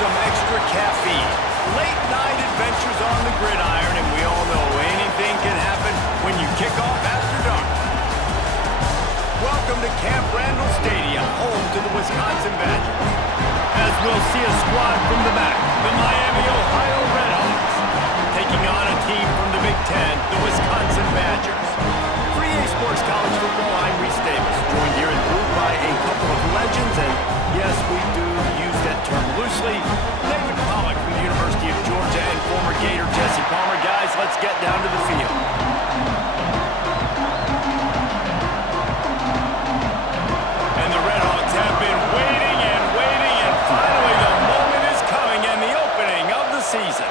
some extra caffeine. Late night adventures on the gridiron, and we all know anything can happen when you kick off after dark. Welcome to Camp Randall Stadium, home to the Wisconsin Badgers. As we'll see a squad from the back, the Miami, Ohio Redhawks, taking on a team from the Big Ten, the Wisconsin Badgers. For EA Sports College Football, I'm Reese Davis, joined here in the booth by a couple of legends, and yes, we do use that term loosely. David Pollock from the University of Georgia and former Gator Jesse Palmer. Guys, let's get down to the field. And the Redhawks have been waiting, and finally the moment is coming and the opening of the season.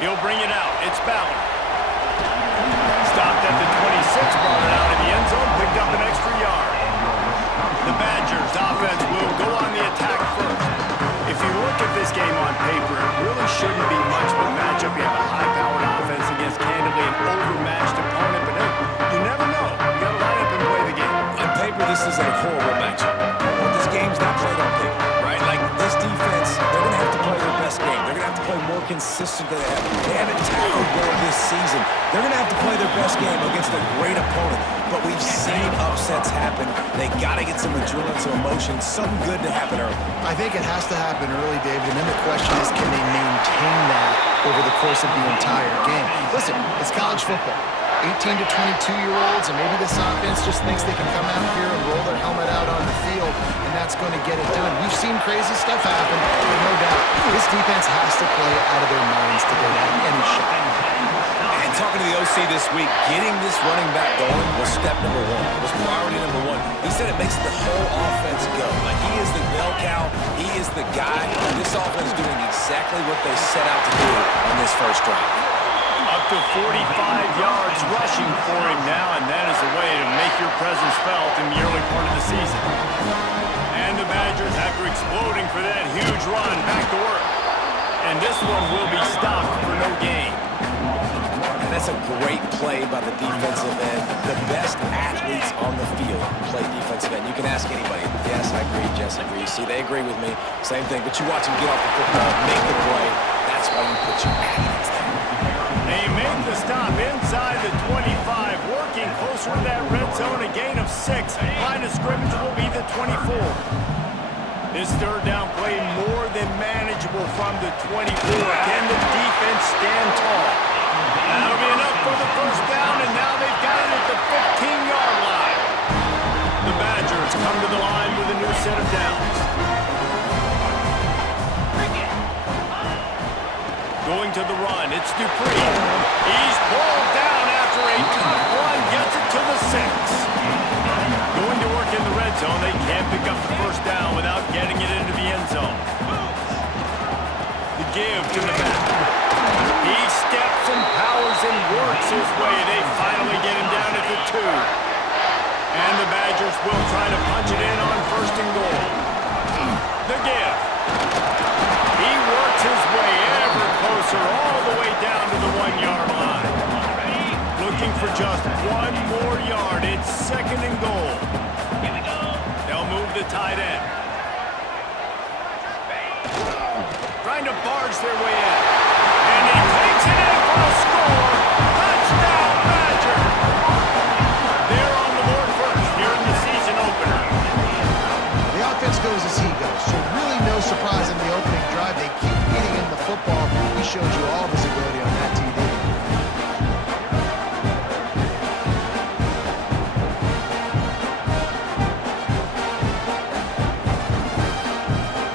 He'll bring it out. It's Ballard. Stopped at the 26, brought it out in the end zone, picked up an extra yard. The Badgers offense will go on the attack first. If you look at this game on paper, it really shouldn't be much of a matchup. You have a high-powered offense against candidly an overmatched opponent, but hey, you never know. You got to line up and play the game. On paper, this is a horrible matchup. But this game's not played on paper, right? Like, this defense, they're going to have to play their best game. They're going to have to play more consistent than they have. They haven't tackled well this season. They're going to have to play their best game against a great opponent. But we've seen upsets happen. They got to get some adrenaline, some emotion, something good to happen early. I think it has to happen early, David, and then the question is, can they maintain that over the course of the entire game? Listen, it's college football. 18 to 22-year-olds, and maybe this offense just thinks they can come out here and roll their helmet out on the field, and that's going to get it done. We've seen crazy stuff happen, but no doubt, this defense has to play out of their minds to get any shot. And talking to the OC this week, getting this running back going was step number one. It was priority number one. He said it makes the whole offense go. Like, he is the bell cow. He is the guy. And this offense is doing exactly what they set out to do on this first drive. Up to 45 yards rushing for him now, and that is a way to make your presence felt in the early part of the season. And the Badgers, after exploding for that huge run, back to work. And this one will be stopped for no gain. And that's a great play by the defensive end. The best athletes on the field play defensive end. You can ask anybody. Yes, I agree. Jess agrees. See, they agree with me. Same thing. But you watch them get off the football, make the play. That's why you put your athletes there. They make the stop inside the 25, working closer to that red zone, a gain of 6. Line of scrimmage will be the 24. This third down play more than manageable from the 24. Can the defense stand tall? That'll be enough for the first down, and now they've got it at the 15-yard line. The Badgers come to the line with a new set of downs. Going to the run, it's Dupree. He's pulled down after a tough run, gets it to the 6. Going to work in the red zone, they can't pick up the first down without getting it into the end zone. The give to the back. He steps and powers and works his way. They finally get him down at the 2. And the Badgers will try to punch it in on first and goal. The give. He works his way ever closer all the way down to the 1-yard line. Looking for just one more yard. It's second and goal. They'll move the tight end. Trying to barge their way in. And he takes it in for a score. Touchdown, Badger. They're on the board first here in the season opener. The offense goes as he goes, so really no surprise in the opening drive. They keep getting in the football. He showed you all of his ability on that TD.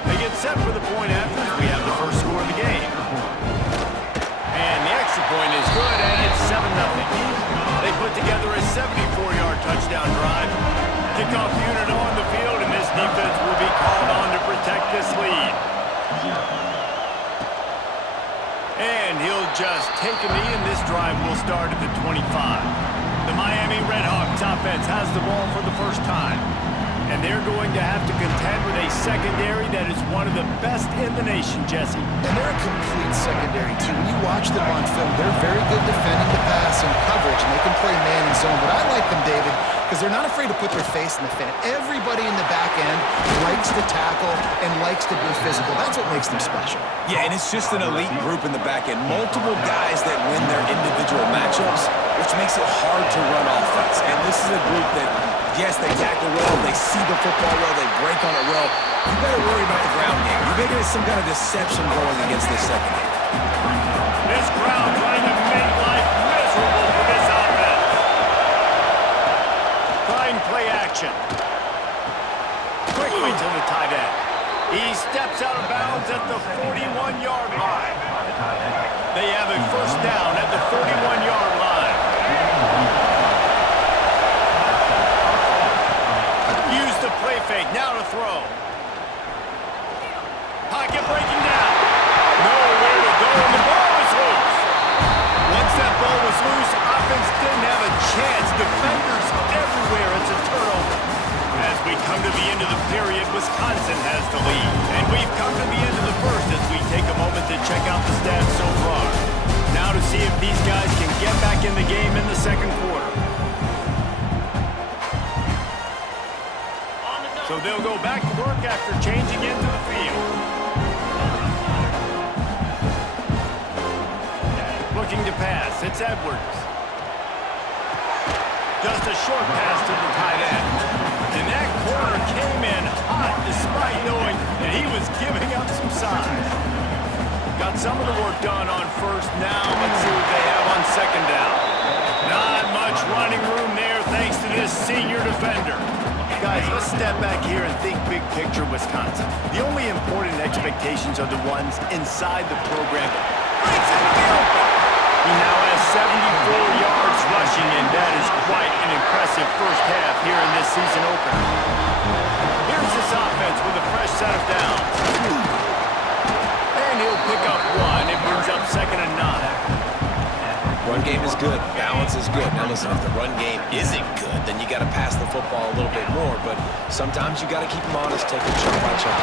They get set for the point after we have the first score of the game. And the extra point is good, and it's 7-0. They put together a 74-yard touchdown drive. Kickoff unit on the field, and this defense will be called on to protect this lead. And he'll just take a knee, and this drive will start at the 25. The Miami Redhawks offense has the ball for the first time. And they're going to have to contend with a secondary that is one of the best in the nation, Jesse. And they're a complete secondary, too. When you watch them on film, they're very good defending the pass and coverage, and they can play man and zone. But I like them, David, because they're not afraid to put their face in the fan. Everybody in the back end likes likes to tackle and likes to be physical. That's what makes them special. Yeah, and it's just an elite group in the back end. Multiple guys that win their individual matchups, which makes it hard to run offense. And this is a group that, yes, they tackle well, they see the football well, they break on it well. You better worry about the ground game. You better get some kind of deception going against this secondary. This crowd trying to make life miserable for this offense. Trying play action. Quickly to the tight end. He steps out of bounds at the 41-yard line. They have a first down at the 41-yard line. Use the play fake. Now to throw. Pocket breaking down. Nowhere to go, and the ball is loose. Once that ball was loose, offense didn't have a chance. Defenders everywhere. It's a turnover. As we come to the end of the period, Wisconsin has the lead. And we've come to the end of the first as we take a moment to check out the stats so far. Now to see if these guys can get back in the game in the second quarter. So they'll go back to work after changing into the field. Looking to pass, it's Edwards. Just a short pass to the tight end. And that corner came in hot despite knowing that he was giving up some size. Got some of the work done on first. Now let's see what they have on second down. Not much running room there thanks to this senior defender. Guys, let's step back here and think big picture Wisconsin. The only important expectations are the ones inside the program. Breaks into the open. He now has 74 yards rushing, and that is quite an impressive first half here in this season opener. Here's this offense with a fresh set of downs. And he'll pick up one. It brings up 2nd and 9. Run game is good. Balance is good. Now listen, if the run game isn't good, then you got to pass the football a little bit more. But sometimes you got to keep them honest, take it chunk by chunk.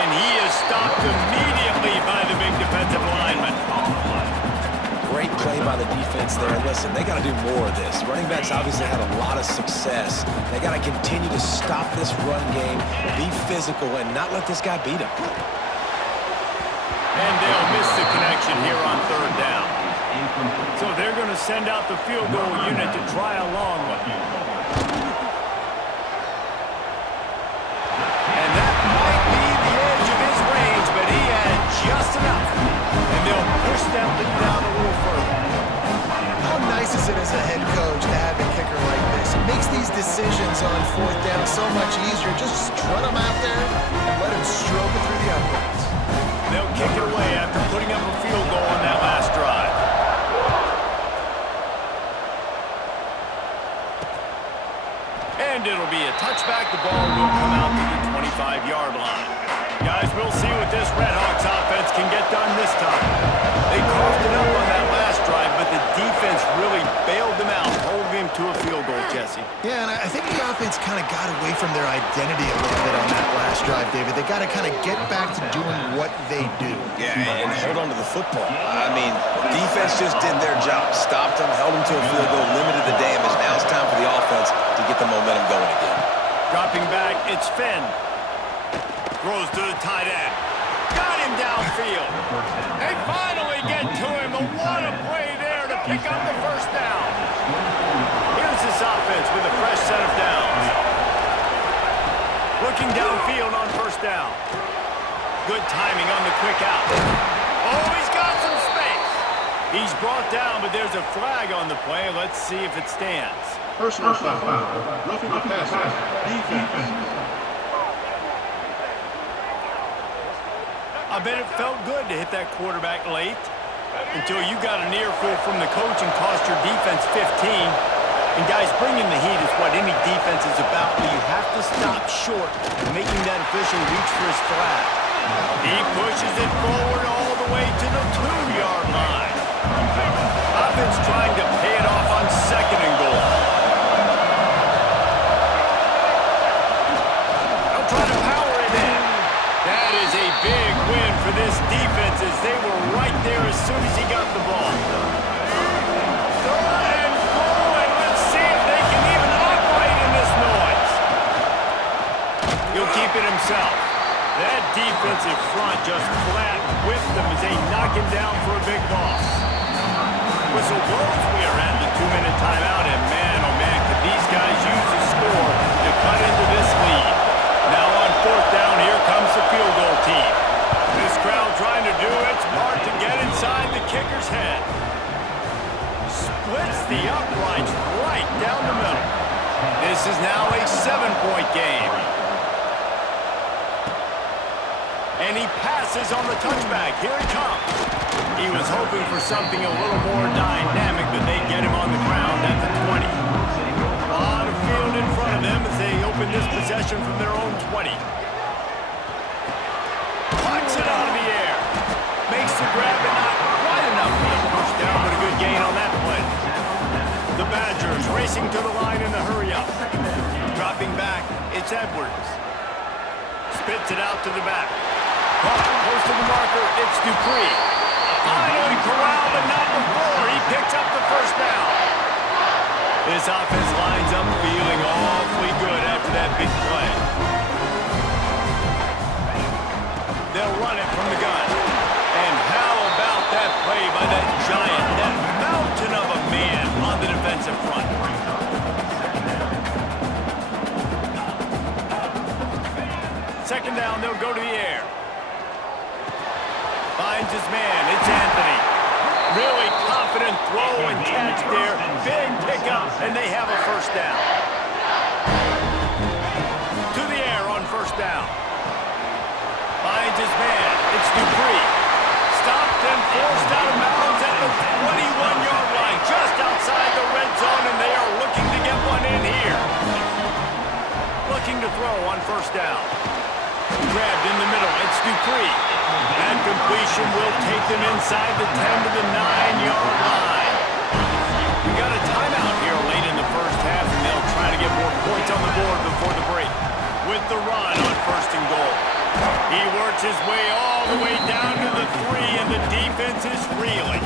And he is stopped immediately by the big defensive lineman. Great play by the defense there. Listen, they got to do more of this. Running backs obviously had a lot of success. They got to continue to stop this run game, be physical, and not let this guy beat them. And they'll miss the connection here on 3rd down. So they're going to send out the field goal unit to try a long one. And that might be the edge of his range, but he had just enough. And they'll push that lead down a little further. How nice is it as a head coach to have a kicker like this? It makes these decisions on 4th down so much easier. Just strut him out there and let him stroke it through the uprights. They'll kick it away after putting up a field goal on that last drive. And it'll be a touchback. The ball will come out to the 25-yard line. Guys, we'll see what this Redhawks offense can get done this time. They coughed it up on that last drive, but the defense really bailed them out, holding him to a field goal, Jesse. Yeah, and I think the offense kind of got away from their identity a little bit on that last drive, David. They got to kind of get back to doing what they do. Yeah, and hold on to the football. I mean, defense just did their job. Stopped them, held them to a field goal, limited the damage. Now it's time for the offense to get the momentum going again. Dropping back, it's Finn. Throws to the tight end. Got him downfield. They finally get to him. And what a play there to pick up the first down. Here's this offense with a fresh set of downs. Looking downfield on first down. Good timing on the quick out. Oh, he's got some space. He's brought down, but there's a flag on the play. Let's see if it stands. Personal foul. Roughing the passer. Defense. I bet it felt good to hit that quarterback late until you got a near full from the coach and cost your defense 15. And guys, bringing the heat is what any defense is about, but you have to stop short of making that official reach for his flag. He pushes it forward all the way to the 2-yard line. Offense trying to pay it off on 2nd and goal. They'll try to power it in. That is a big win for this defense as they were right there as soon as he got the ball. 3rd and goal, and let's see if they can even operate in this noise. He'll keep it himself. That defensive front just flat whipped them as they knock him down for a big loss. Whistle blows, we are at the 2-minute timeout, and man, oh man, could these guys use the score to cut into this lead. Now on 4th down, here comes the field goal team. This crowd trying to do its part to get inside the kicker's head. Splits the uprights right down the middle. This is now a 7-point game. And he passes on the touchback. Here he comes. He was hoping for something a little more dynamic, but they get him on the ground at the 20. A lot of field in front of them as they open this possession from their own 20. Puts it out of the air. Makes the grab, but not quite enough for the first down, but a good gain on that play. The Badgers racing to the line in the hurry-up. Dropping back, it's Edwards. Spits it out to the back. Caught close to the marker, it's Dupree. Finally corralled, but not before. He picks up the first down. This offense lines up feeling awfully good after that big play. They'll run it from the gun. And how about that play by that giant, that mountain of a man on the defensive front? Second down, they'll go to the air. Finds his man, it's Anthony. Really confident throw and catch there. Big pickup, and they have a first down. To the air on first down. Finds his man, it's Dupree. Stopped and forced out of bounds at the 21-yard line, just outside the red zone, and they are looking to get one in here. Looking to throw on first down. Grabbed in the middle, it's Dupree. That completion will take them inside the 10 to the 9-yard line. We got a timeout here late in the first half, and they'll try to get more points on the board before the break. With the run on 1st and goal. He works his way all the way down to the 3, and the defense is reeling.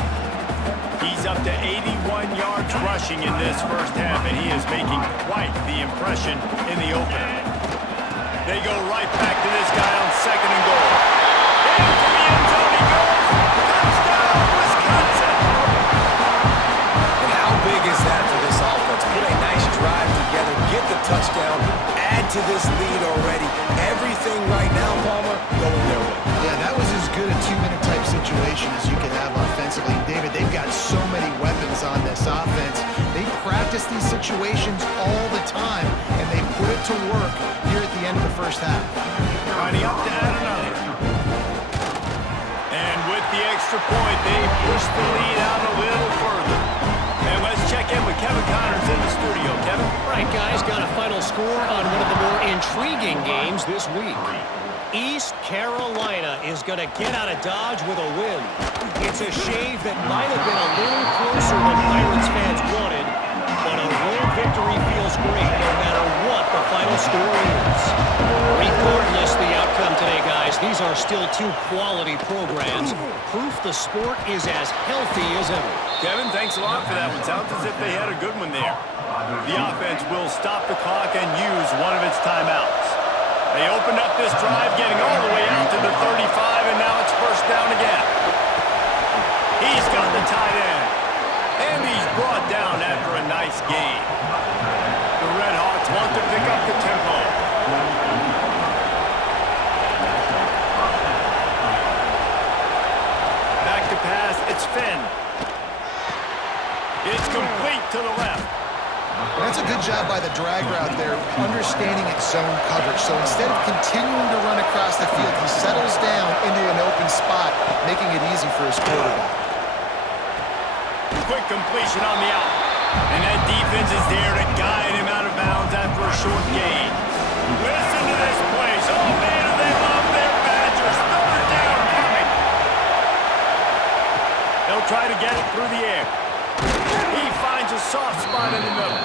He's up to 81 yards rushing in this first half, and he is making quite the impression in the opener. They go right back to this guy on 2nd and goal. Into the end zone he goes. Touchdown, Wisconsin. And how big is that for this offense? Put a nice drive together, get the touchdown, add to this lead already. Everything right now, Palmer, going their way. Yeah, that was as good a 2-minute type situation as you could have offensively. David, they've got so many weapons on this offense. They practice these situations all the time, and they put it to work here at the end of the first half. Running up to add another. And with the extra point, they push the lead out a little further. And let's check in with Kevin Connors in the studio. Kevin? Right, guys, got a final score on one of the more intriguing games this week. East Carolina is going to get out of Dodge with a win. It's a shave that might have been a little closer than Pirates fans wanted, but a road victory feels great no matter what the final score is. Regardless the outcome today, guys, these are still two quality programs. Proof the sport is as healthy as ever. Kevin, thanks a lot for that one. Sounds as if they had a good one there. The offense will stop the clock and use one of its timeouts. They opened up this drive, getting all the way out to the 35, and now it's first down again. He's got the tight end, and he's brought down after a nice gain. The Redhawks want to pick up the tempo. Back to pass, it's Finn. It's complete to the left. That's a good job by the drag route there, understanding its zone coverage. So instead of continuing to run across the field, he settles down into an open spot, making it easy for his quarterback. Quick completion on the out. And that defense is there to guide him out of bounds after a short gain. Listen to this place. Oh, man, do they love their Badgers. Third down coming. They'll try to get it through the air. He finds a soft spot in the middle.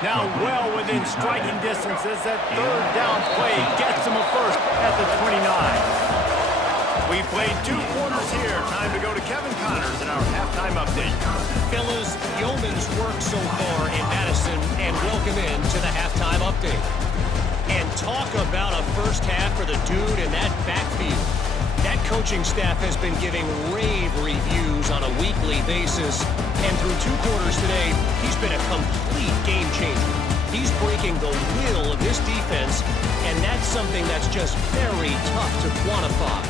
Now well within striking distance as that third down play gets him a first at the 29. We've played 2 quarters here. Time to go to Kevin Connors in our halftime update. Fellas, yeoman's work so far in Madison, and welcome in to the halftime update. And talk about a first half for the dude in that backfield. That coaching staff has been giving rave reviews on a weekly basis. And through 2 quarters today, he's been a complete game changer. He's breaking the will of this defense, and that's something that's just very tough to quantify.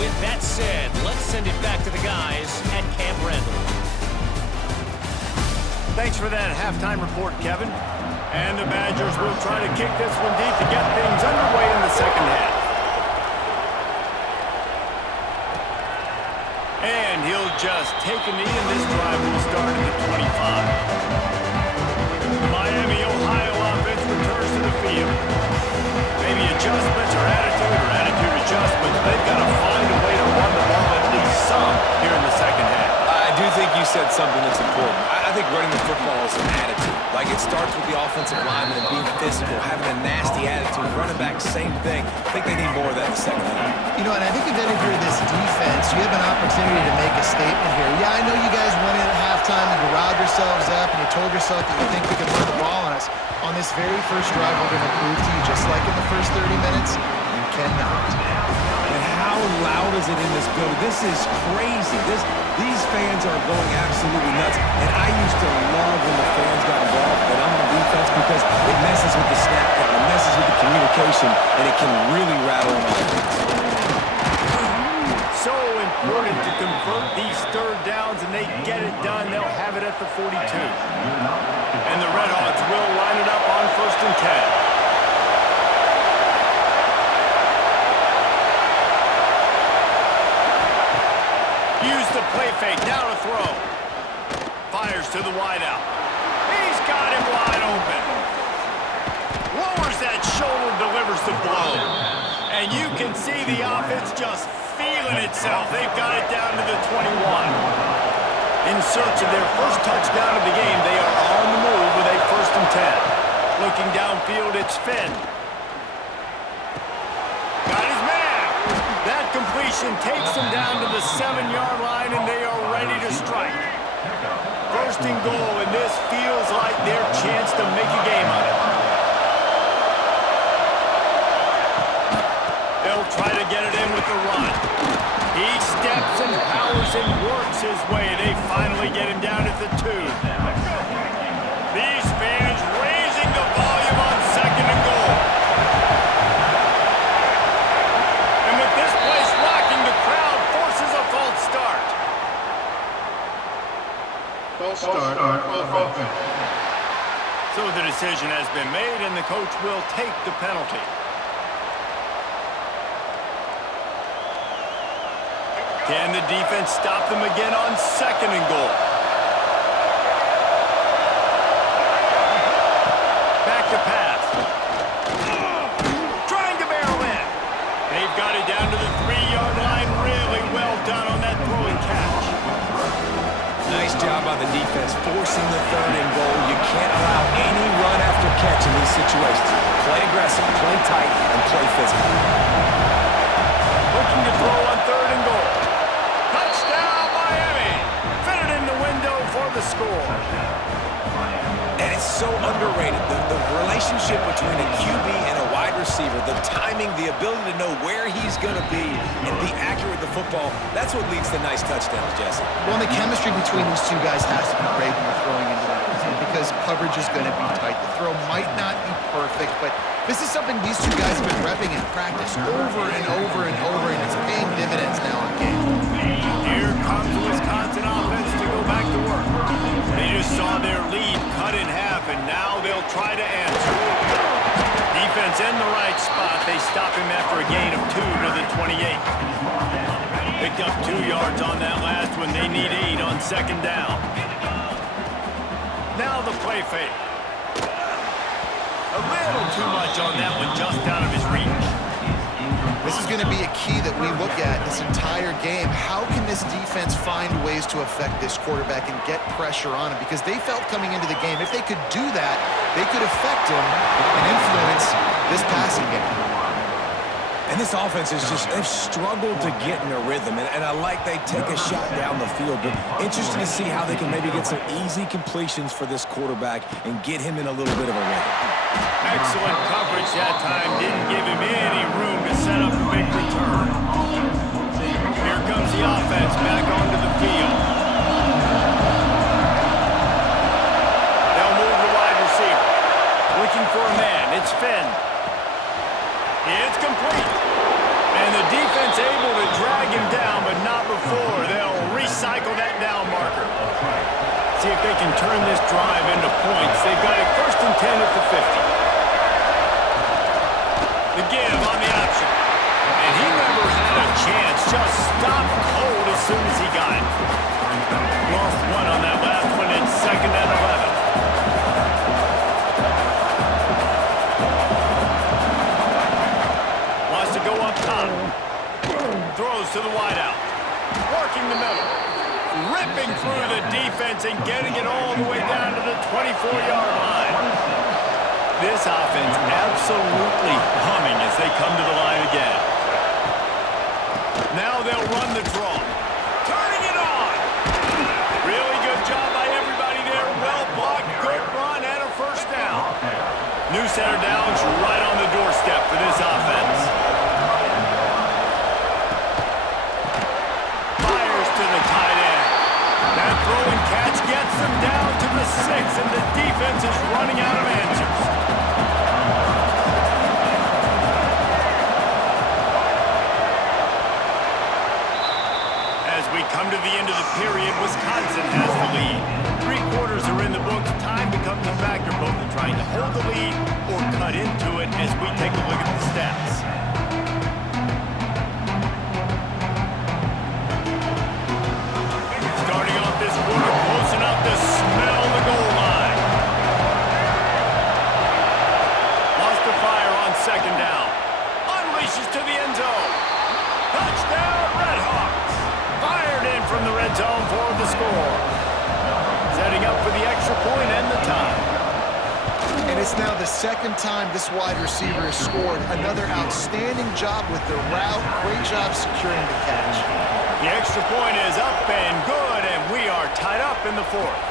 With that said, let's send it back to the guys at Camp Randall. Thanks for that halftime report, Kevin. And the Badgers will try to kick this one deep to get things underway in the second half. And he'll just take a knee, and this drive will start at the 25. The Miami, Ohio offense returns to the field. Maybe adjustments or attitude adjustments. They've got to find a way to run the ball at least some here in the second half. I do think you said something that's important. I think running the football is an attitude. Like, it starts with the offensive lineman and being physical, having a nasty attitude. Running back, same thing. I think they need more of that in the second half. You know, and I think if you're this defense, you have an opportunity to make a statement here. Yeah, I know you guys went in at halftime and you riled yourselves up and you told yourself that you think we can run the ball on us. On this very first drive, we're going to prove to you, just like in the first 30 minutes, you cannot. And how loud is it in this building? This is crazy. These fans are going absolutely nuts. And I used to love when the fans got involved and I'm on defense because it messes with the snap count, it messes with the communication, and it can really rattle an offense. So important to convert these third downs, and they get it done. They'll have it at the 42. And the Redhawks will line it up on 1st and 10. Use the play fake, now to throw. Fires to the wideout. He's got him wide open. Lowers that shoulder, delivers the blow. And you can see the offense just feeling itself. They've got it down to the 21. In search of their first touchdown of the game, they are on the move with a 1st and 10. Looking downfield, it's Finn. Got his man. That completion takes them down to the 7-yard line, and they are ready to strike. 1st and goal, and this feels like their chance to make a game of it. They'll try to get it in with the run. He steps and powers and works his way. They finally get him down at the 2. These fans raising the volume on 2nd and goal. And with this place rocking, the crowd forces a false start. False start on offense. So the decision has been made, and the coach will take the penalty. Can the defense stop them again on 2nd and goal? Back to pass. Trying to barrel in. They've got it down to the 3-yard line. Really well done on that throw and catch. Nice job on the defense, forcing the 3rd and goal. You can't allow any run after catch in these situations. Play aggressive, play tight, and play physical. Looking to throw on 3rd and goal. Touchdown, Miami! Fitted in the window for the score. And it's so underrated. The relationship between a QB and a wide receiver, the timing, the ability to know where he's going to be and be accurate with the football, that's what leads to nice touchdowns, Jesse. Well, and the chemistry between these two guys has to be great when you're throwing into that zone because coverage is going to be tight. The throw might not be perfect, but this is something these two guys have been repping in practice over and over and over, and it's paying dividends now on game. Here comes the Wisconsin offense to go back to work. They just saw their lead cut in half, and now they'll try to answer. Defense in the right spot. They stop him after a gain of 2 to the 28. Picked up 2 yards on that last one. They need 8 on 2nd down. Now the play fake. A little too much on that one, just out of his reach. This is going to be a key that we look at this entire game. How can this defense find ways to affect this quarterback and get pressure on him? Because they felt coming into the game, if they could do that, they could affect him and influence this passing game. And And this offense is just, they've struggled to get in a rhythm. And I like they take a shot down the field. But interesting to see how they can maybe get some easy completions for this quarterback and get him in a little bit of a rhythm. Excellent coverage that time. Didn't give him any room to set up a big return. Here comes the offense back onto the field. They'll move the wide receiver. Looking for a man. It's Finn. It's complete. And the defense able to drag him down, but not before. They'll recycle that down marker. See if they can turn this drive into points. They've got it 1st and 10 at the 50. The give on the option. And he never had a chance. Just stopped cold as soon as he got it. Lost one on that last one. It's 2nd and 11. Wants to go up top. Throws to the wideout. Working the middle. Ripping through the defense and getting it all the way down to the 24-yard line. This offense absolutely humming as they come to the line again. Now they'll run the draw. Turning it on. Really good job by everybody there. Well blocked, good run, and a 1st down. New center downs right on the doorstep for this offense. Fires to the tight end. That throw and catch gets them down to the 6, and the defense is running out of answers. As we come to the end of the period, Wisconsin has the lead. 3 quarters are in the books. Time becomes a factor both in trying to hold the lead or cut into it as we take a look at the stats. Starting off this quarter, close enough to smell the goal line. Lost the fire on 2nd down. Unleashes to the end zone. Touchdown, Redhawks. Fired in from the red zone for the score. Setting up for the extra point and the tie. And it's now the 2nd time this wide receiver has scored. Another outstanding job with the route. Great job securing the catch. The extra point is up and good, and we are tied up in the 4th.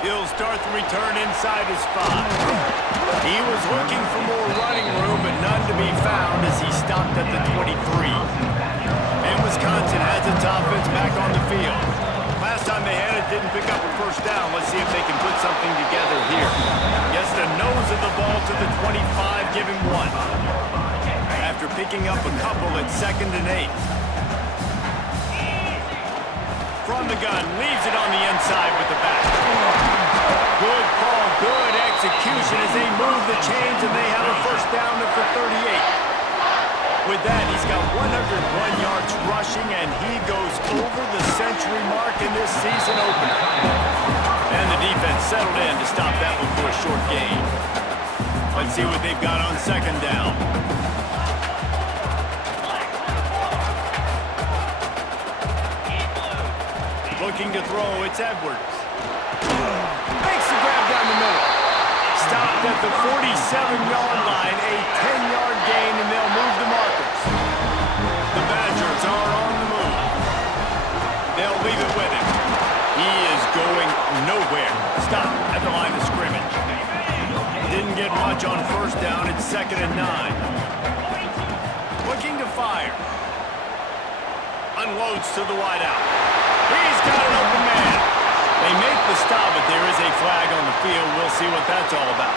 He'll start the return inside his 5. He was looking for more running room, but none to be found as he stopped at the 23. And Wisconsin has its offense back on the field. Last time they had it, didn't pick up a 1st down. Let's see if they can put something together here. Gets the nose of the ball to the 25, give him 1. After picking up a couple at 2nd and 8. From the gun, leaves it on the inside with the back. Good call, good execution as they move the chains and they have a 1st down at the 38. With that, he's got 101 yards rushing, and he goes over the century mark in this season opener. And the defense settled in to stop that one for a short gain. Let's see what they've got on 2nd down. Looking to throw, it's Edwards. Makes the grab down the middle. Stopped at the 47-yard line, a 10-yard gain, and they'll move the markers. The Badgers are on the move. They'll leave it with him. He is going nowhere. Stop at the line of scrimmage. Didn't get much on 1st down. It's 2nd and 9. Looking to fire. Unloads to the wideout. He's got an open man. They make the stop, but there is a flag on the field. We'll see what that's all about.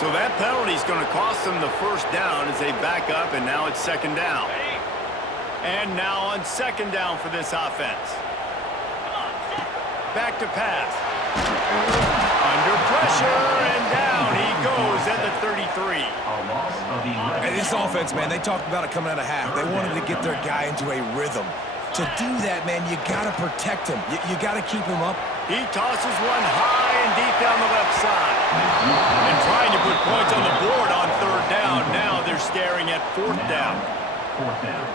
So that penalty is going to cost them the 1st down as they back up, and now it's 2nd down. And now on 2nd down for this offense. Back to pass. Under pressure, and down he goes at the 33. And this offense, man, they talked about it coming out of half. They wanted to get their guy into a rhythm. To do that, man, you got to protect him. You got to keep him up. He tosses one high and deep down the left side. And trying to put points on the board on 3rd down. Now they're staring at 4th down. 4th down.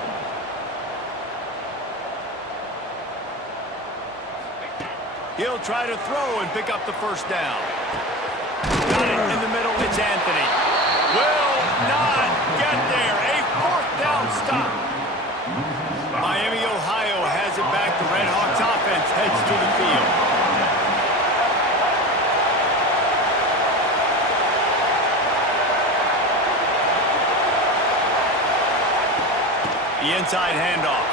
He'll try to throw and pick up the first down. Got it in the middle. It's Anthony. Will not get there. A fourth down stop. Miami, Ohio has it back. The Red Hawks offense heads to the field. The inside handoff.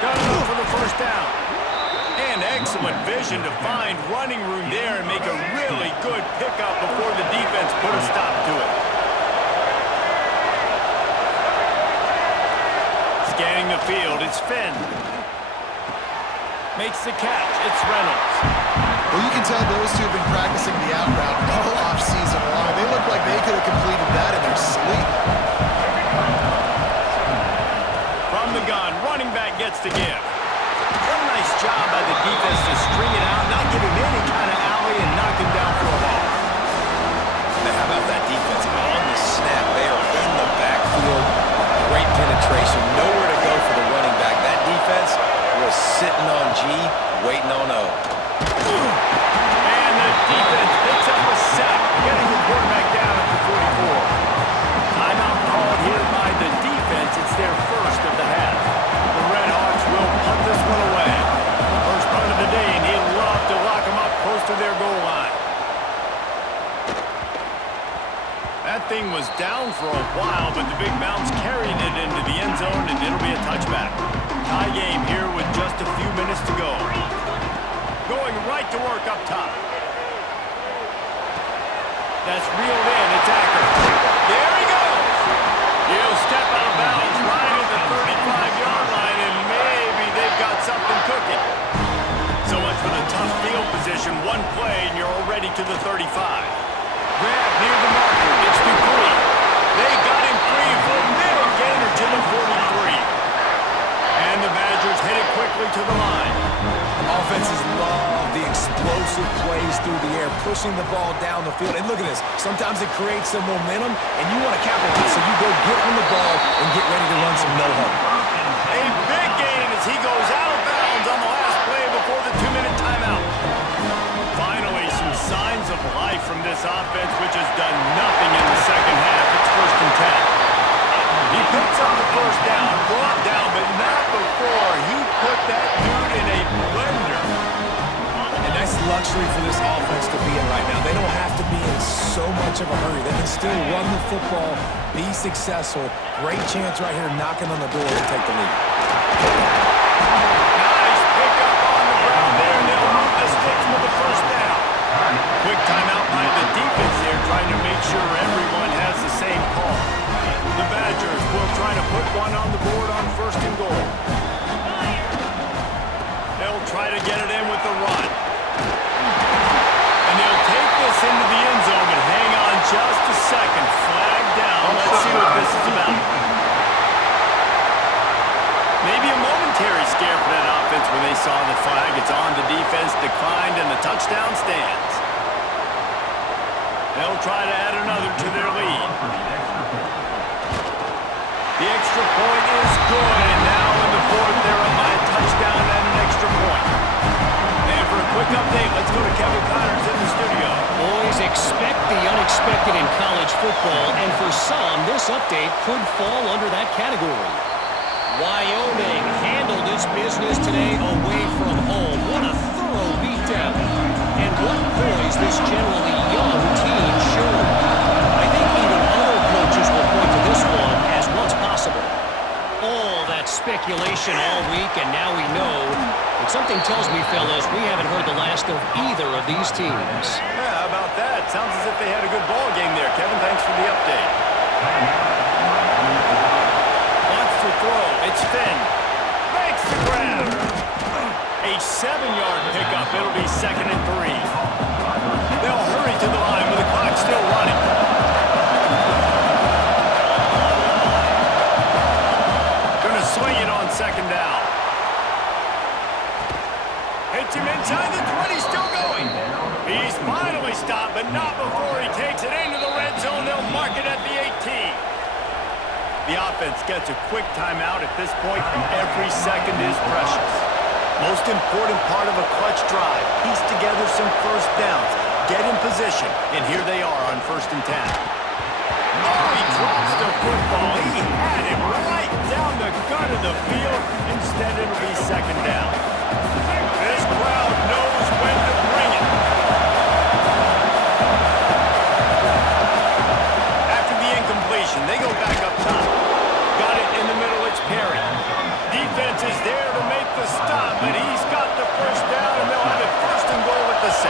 Got it up for the first down. And excellent vision to find running room there and make a really good pickup before the defense put a stop to it. Scanning the field, it's Finn. Makes the catch, it's Reynolds. Well, you can tell those two have been practicing the out route all off-season long. They look like they could have completed that in their sleep. From the gun, running back gets to give. What a nice job by the defense to string it out, not give him any kind of alley, and knock him down for a loss. Now, how about that defense on the snap? They are in the backfield. Great penetration. Nowhere to go for the running back. That defense was sitting on G, waiting on O. And the defense picks up a sack, getting the quarterback down at the 44. Timeout called here by the defense. It's their first of the half. The Red Hawks will punt this one away. First punt of the day, and he'd love to lock them up close to their goal line. That thing was down for a while, but the big bounce carried it into the end zone, and it'll be a touchback. Tie game here with just a few minutes to go. Going right to work up top. That's reeled in. It's Acker. There he goes. He'll step out of bounds right at the 35-yard line, and maybe they've got something cooking. So much for the tough field position. One play, and you're already to the 35. Grab near the marker. It's Dupree. They got him free for a big gainer to the 43. And the Badgers hit it quickly to the line. Offenses love the explosive plays through the air, pushing the ball down the field. And look at this. Sometimes it creates some momentum, and you want to capitalize, so you go get on the ball and get ready to run some no-huddle. A big gain as he goes out of bounds on the last play before the 2-minute timeout. Finally, some signs of life from this offense, which has done nothing in the second half. It's 1st and 10. He picks up the first down, brought down, but not before he put that dude in a blender. And that's luxury for this offense to be in right now. They don't have to be in so much of a hurry. They can still run the football, be successful. Great chance right here knocking on the door to take the lead. Nice pickup on the ground there. They'll move the sticks with the first down. Quick timeout by the defense there, trying to make sure everyone has the same call. The Badgers will try to put one on the board on 1st and goal. They'll try to get it in with the run. And they'll take this into the end zone, but hang on just a second. Flag down. Let's see what this is about. Maybe a momentary scare for that offense when they saw the flag. It's on the defense, declined, and the touchdown stands. They'll try to add another to their lead. The extra point is good, and now in the 4th, they're up by a touchdown and an extra point. And for a quick update, let's go to Kevin Connors in the studio. Boys, expect the unexpected in college football, and for some, this update could fall under that category. Wyoming handled its business today away from home. What a thorough beatdown. And what poise this generally young team showed. I think even other coaches will point to this one as what's possible. All that speculation all week, and now we know. But something tells me, fellas, we haven't heard the last of either of these teams. Yeah, how about that? Sounds as if they had a good ball game there. Kevin, thanks for the update. Wants to throw. It's Finn. Makes the grab. A 7-yard pickup. It'll be 2nd and 3. They'll hurry to the line with the clock still running. Gonna swing it on 2nd down. Hits him inside the 20, still going. He's finally stopped, but not before he takes it into the red zone. They'll mark it at the 18. The offense gets a quick timeout at this point. Every second is precious. Most important part of a clutch drive. Piece together some first downs. Get in position. And here they are on 1st and 10. Oh, he drops the football. He had him right down the gut of the field. Instead, it'll be 2nd down. This crowd knows when to bring it. After the incompletion, they go back up top. Got it in the middle, it's Perry. Defense is there to make the stop, but he's got the 1st down, and they'll have it 1st and goal at the 6.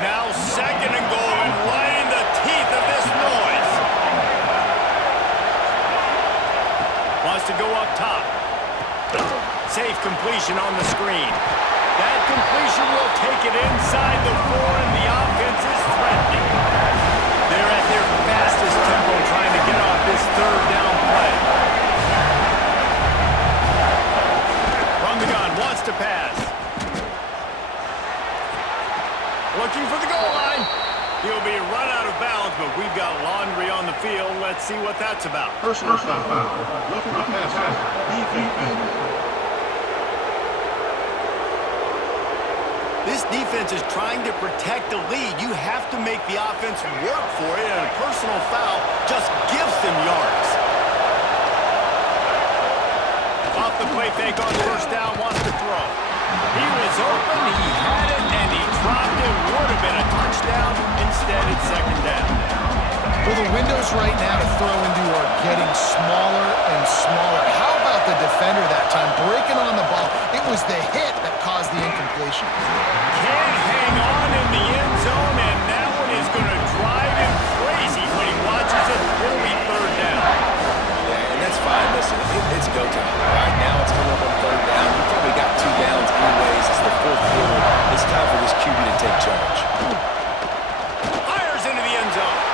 Now 2nd and goal, and right in the teeth of this noise. Wants to go up top. Safe completion on the screen. That completion will take it inside the 4, and the offense is threatening. They're at their fastest tempo trying to get off this 3rd down play. From the gun, wants to pass. Looking for the goal line. He'll be run out of bounds, but we've got laundry on the field. Let's see what that's about. Personal foul. Roughing the passer. Defense. This defense is trying to protect the lead. You have to make the offense work for it, and a personal foul just gives them yards. Off the play fake on 1st down, wants to throw. He was open, he had it, and he dropped it. Would have been a touchdown. Instead, it's 2nd down. Well, the windows right now to throw into are getting smaller and smaller. How about the defender that time? Breaking on the ball. It was the hit that caused the incompletion. Can't hang on in the end zone, and that one is going to drive him crazy when he watches it. It'll be 3rd down. Yeah, and that's fine. Listen, it's go time. All right, now it's coming up on 3rd down. You probably got 2 downs anyways. It's the 4th quarter. It's time for this QB to take charge. Fires into the end zone.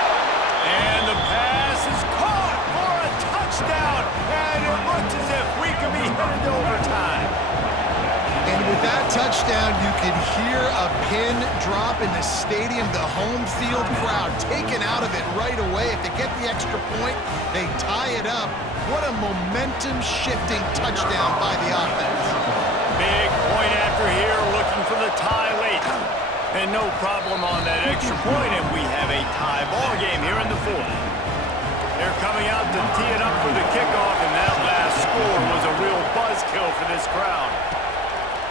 And the pass is caught for a touchdown. And it looks as if we could be headed to overtime. And with that touchdown, you could hear a pin drop in the stadium. The home field crowd taken out of it right away. If they get the extra point, they tie it up. What a momentum-shifting touchdown by the offense. Big point after here, looking for the tie late. And no problem on that extra point, and we have a tie ball game here in the 4th. They're coming out to tee it up for the kickoff, and that last score was a real buzzkill for this crowd.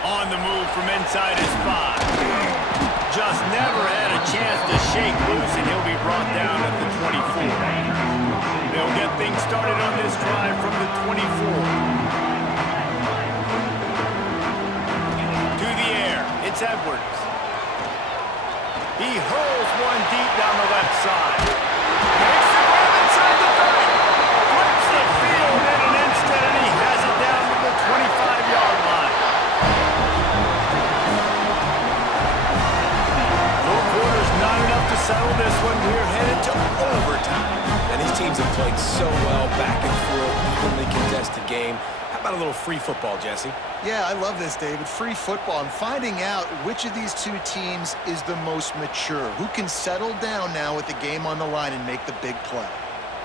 On the move from inside his 5. Just never had a chance to shake loose, and he'll be brought down at the 24. They'll get things started on this drive from the 24. To the air, it's Edwards. He hurls one deep down the left side. Makes the grab inside the 30. Flips the field in an instant, and he has it down to the 25-yard line. 4 quarters not enough to settle this one. We're headed to overtime. And these teams have played so well, back and forth, evenly contested game. How about a little free football, Jesse? Yeah, I love this, David. Free football. I'm finding out which of these 2 teams is the most mature, who can settle down now with the game on the line and make the big play.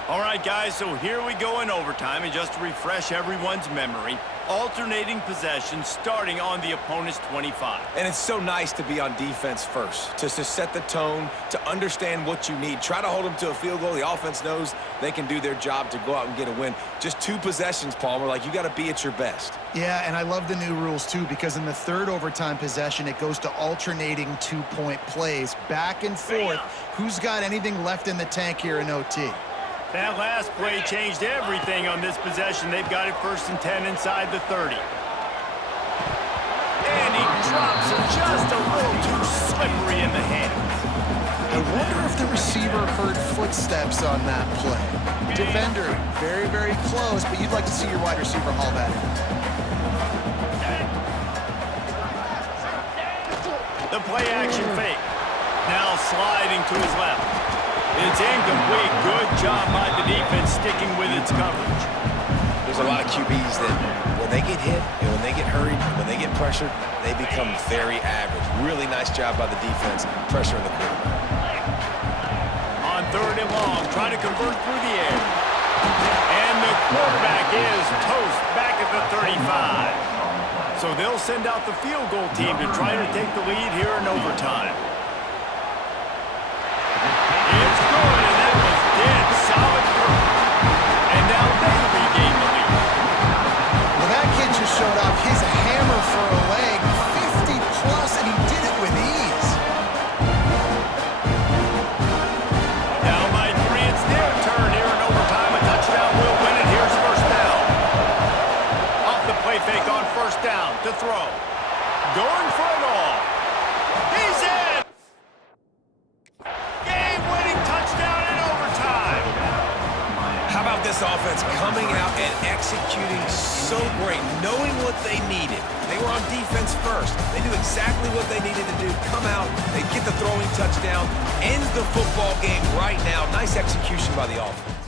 All right, guys, so here we go in overtime, and just to refresh everyone's memory, alternating possession starting on the opponent's 25. And it's so nice to be on defense first, to set the tone, to understand what you need. Try to hold them to a field goal. The offense knows they can do their job to go out and get a win. Just 2 possessions, Palmer. Like, you got to be at your best. Yeah, and I love the new rules, too, because in the 3rd overtime possession, it goes to alternating 2-point plays, back and forth. Who's got anything left in the tank here in OT? That last play changed everything on this possession. They've got it 1st and 10 inside the 30. And he drops it just a little too slippery in the hands. I wonder if the receiver heard footsteps on that play. Defender, very, very close, but you'd like to see your wide receiver haul that in. The play action fake. Now sliding to his left. It's incomplete. Good job by the defense sticking with its coverage. There's a lot of QBs that when they get hit and when they get hurried, when they get pressured, they become very average. Really nice job by the defense pressuring the quarterback. On 3rd and long, trying to convert through the air. And the quarterback is toast back at the 35. So they'll send out the field goal team to try to take the lead here in overtime. It's good, and that was dead solid perfect. And now they regain the lead. Well, that kid just showed off his hammer for a leg, 50-plus, and he did it with ease. Down by 3, it's their turn here in overtime. A touchdown will win it. Here's first down. Off the play fake on first down to throw. Going for it all. He's in! Game-winning touchdown in overtime. How about this offense coming out and executing so great, knowing what they needed? They were on defense first. They knew exactly what they needed to do. Come out, they get the throwing touchdown, ends the football game right now. Nice execution by the offense.